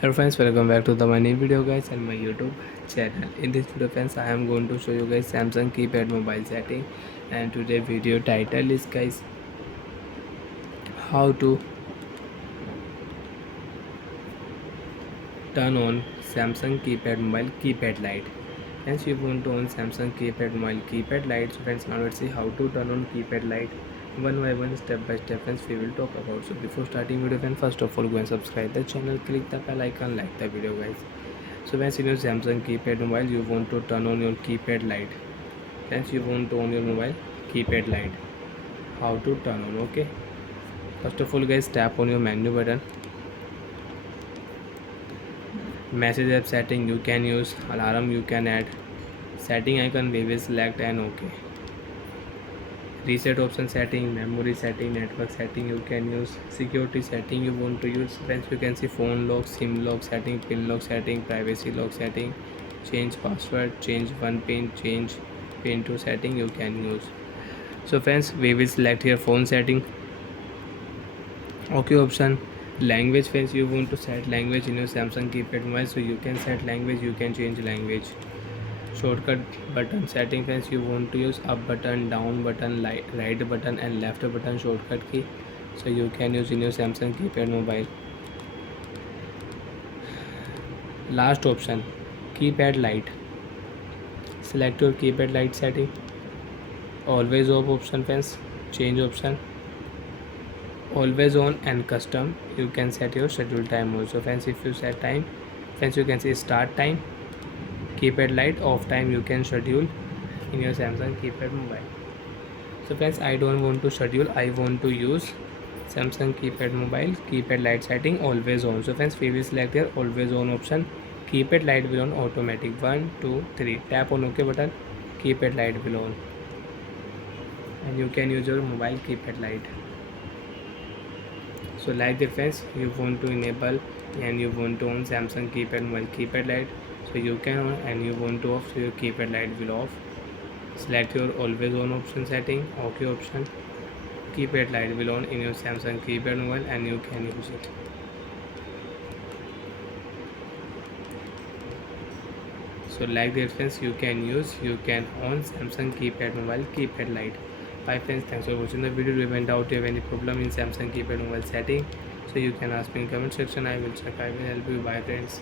Hello friends, welcome back to my new video guys and my YouTube channel. In this video friends, I am going to show you guys Samsung keypad mobile setting, and today video title is guys how to turn on Samsung keypad mobile keypad light. Hence you want to on Samsung keypad mobile keypad light. So friends, now let's see how to turn on keypad light one by one, step by step friends we will talk about. So before starting video friends, first of all go and subscribe the channel, click the bell icon, like the video guys. So once in your Samsung keypad mobile you want to turn on your keypad light. Hence you want to on your mobile keypad light. How to turn on? Okay. First of all guys, tap on your menu button. Message app setting you can use, alarm you can add, setting icon we will select and OK. Reset option setting, memory setting, network setting you can use, security setting you want to use. Friends, you can see phone lock, sim lock setting, pin lock setting, privacy lock setting, change password, change one pin, change pin to setting you can use. So friends, we will select here phone setting. OK option. Language, friends, you want to set language in your Samsung keypad mobile, so you can set language, you can change language. Shortcut button setting, friends, you want to use up button, down button, right button and left button shortcut key, so you can use in your Samsung keypad mobile. Last option, keypad light. Select your keypad light setting. Always off option friends, change option. Always on and custom, you can set your schedule time also friends. If you set time friends, you can see start time, keypad light, off time you can schedule in your Samsung keypad mobile. So friends, I don't want to schedule, I want to use Samsung keypad mobile keypad light setting always on. So friends, we will select here always on option. Keypad light will on automatic. 1 2 3 tap on OK button, keypad light will on and you can use your mobile keypad light. So like that friends, you want to enable and you want to on Samsung keypad mobile keypad light, so you can on, and you want to off, so your keypad light will off. Select your always on option setting, OK option, keypad light will on in your Samsung keypad mobile and you can use it. So like that friends, you can on Samsung keypad mobile keypad light. Bye friends, thanks for watching the video. If you doubt, you have any problem in Samsung keypad mobile setting, so you can ask me in comment section, I will check, I will help you. Bye friends.